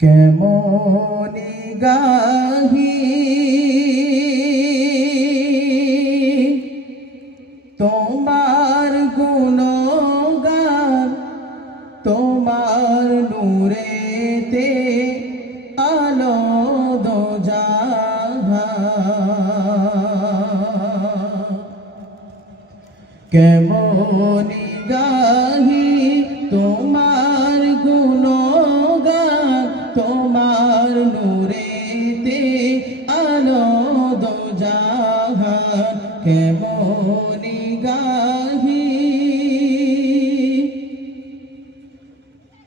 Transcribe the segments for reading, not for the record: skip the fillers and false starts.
কেমনি গাহি তোমার গুণগান, তোমার নূরেতে আলো দোজাহান। কেমনি গাহি তোমার গুণগান, তোমার নূরেতে আলো দোজাহান। কেমনি গাহি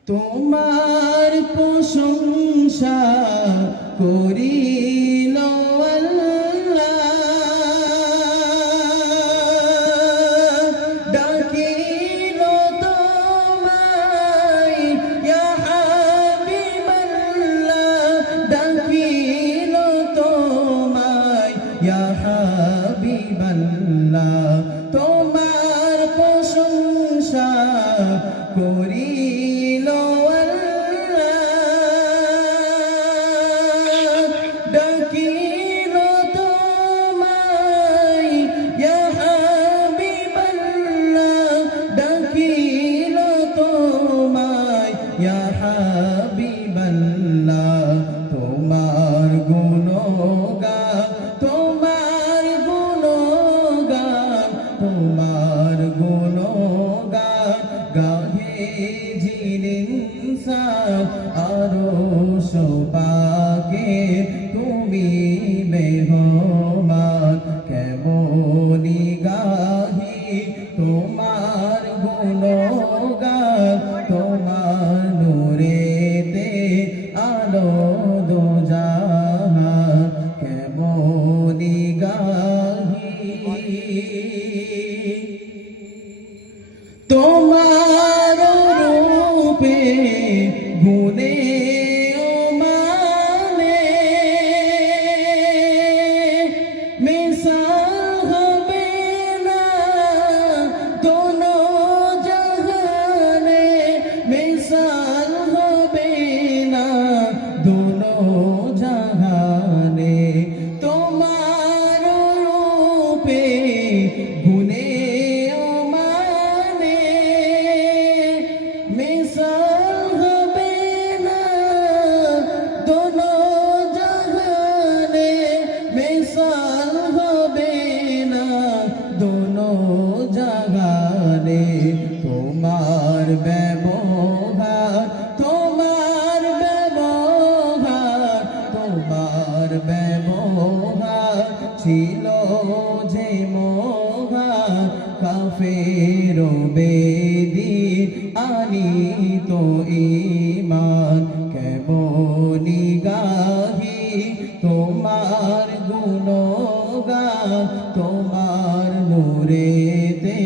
তোমার প্রশংসা করিল আল্লাহ, ডাকিল তোমায় ইয়া হাবিবাল্লাহ, ডাকিল তোমায় ইয়া হাবিবাল্লাহ। তোমার প্রশংসা করিল আল্লাহ, ডাকিল তোমায় ইয়া হাবিবাল্লাহ, ডাকিল তোমায় ইয়া হাবিবাল্লাহ। তোমার গুণগান, তোমার গুণগান, তোমার গুণগান গাহে জিনিসান আরশ পাকে তুমি মেহমান। কেমনি গাহি তোমার গুণগান, তোমার নূরেতে আলো দোজাহান। কেমনি গাহি তোমার রূপে গুণে ও মানে, মিসাল হবে না দোনো জাহানে, মিসাল হবে না দোনো জাহানে। তোমার রূপে গুণে মিসাল হবে না দোনো জাহানে, মিসাল হবে না দোনো জাহানে। তোমার ব্যবহার, তোমার ব্যবহার, তোমার ব্যবহার ছিল যে মহান। কাফের বেদিন আনিত ঈমান। কেমনি গাহি তোমার গুণগান, তোমার নূরেতে